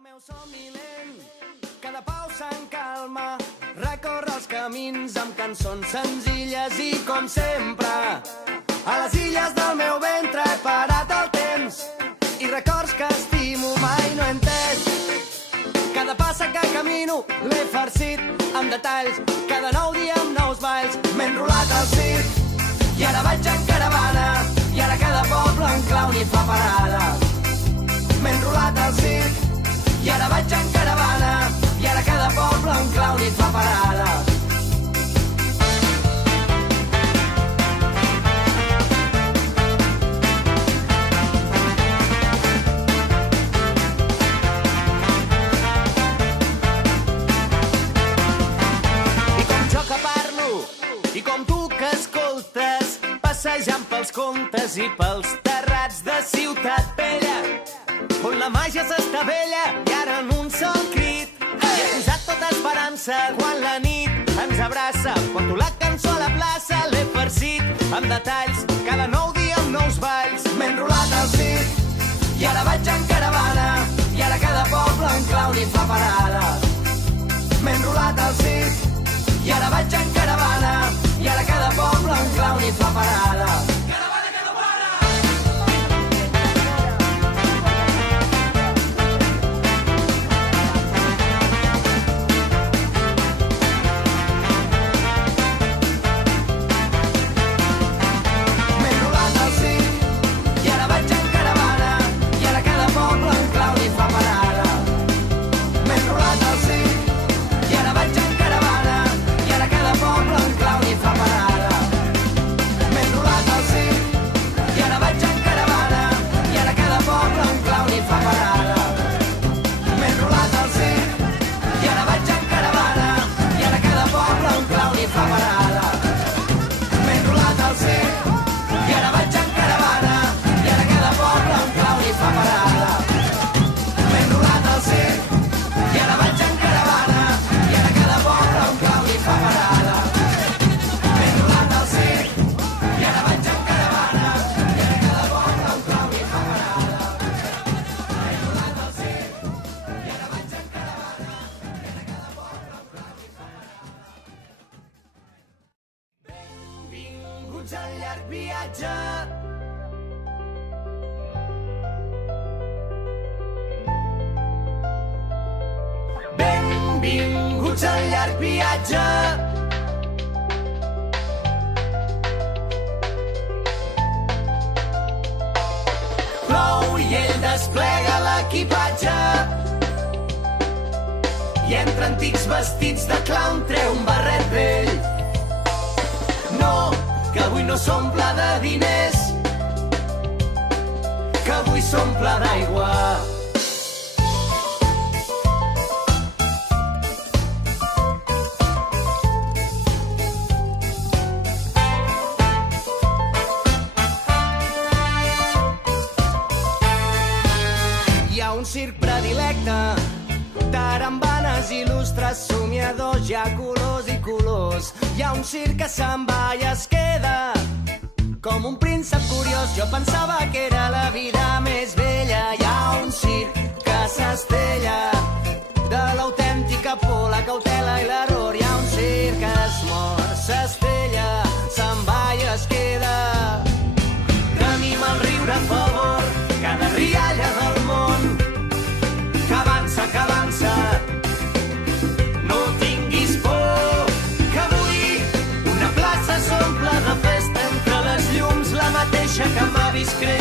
El meu somni lent, cada pau se'n calma, recorre els camins amb cançons senzilles i com sempre, a les illes del meu ventre he parat el temps i records que estimo mai no he entès. Cada passa que camino l'he farcit amb detalls, cada nou dia amb nous balls m'he enrolat al circ i ara vaig en caravana i ara cada poble un clown hi fa parada. M'he enrolat al circ i ara vaig en caravana i ara cada poble un clown hi fa parada. I com jo que parlo i com tu que escoltes, passejant pels contes i pels terrats de Ciutat Vella, on la màgia s'estavella i ara en un sol crit i he posat tota esperança quan la nit ens abraça. Porto la cançó a la plaça, l'he farcit amb detalls, cada nou dia amb nous balls. M'he enrolat al circ i ara vaig en caravana i ara cada poble un clown hi fa parada. M'he enrolat al circ i ara vaig en caravana i ara cada poble un clown hi fa parada. Al llarg viatge. Benvinguts al llarg viatge. Plou i ell desplega l'equipatge i entre antics vestits de clown treu un barret vell. No, que avui no s'omple de diners, que avui s'omple d'aigua. Hi ha un circ predilecte, tarambanes il·lustres, somiadors, hi ha colors i colors. Hi ha un circ que se'n va i es queda com un príncep curiós. Jo pensava que era la vida més bella. Hi ha un circ que s'estella de l'autèntica por, la cautela i l'error. Hi ha un circ que es mor, s'estella, se'n va i es queda. Tenim el riure a favor, cada rialla del món que avança, que avança. No tinguis por, que avui una plaça s'omple de festa entre les llums, la mateixa que m'ha vist créixer.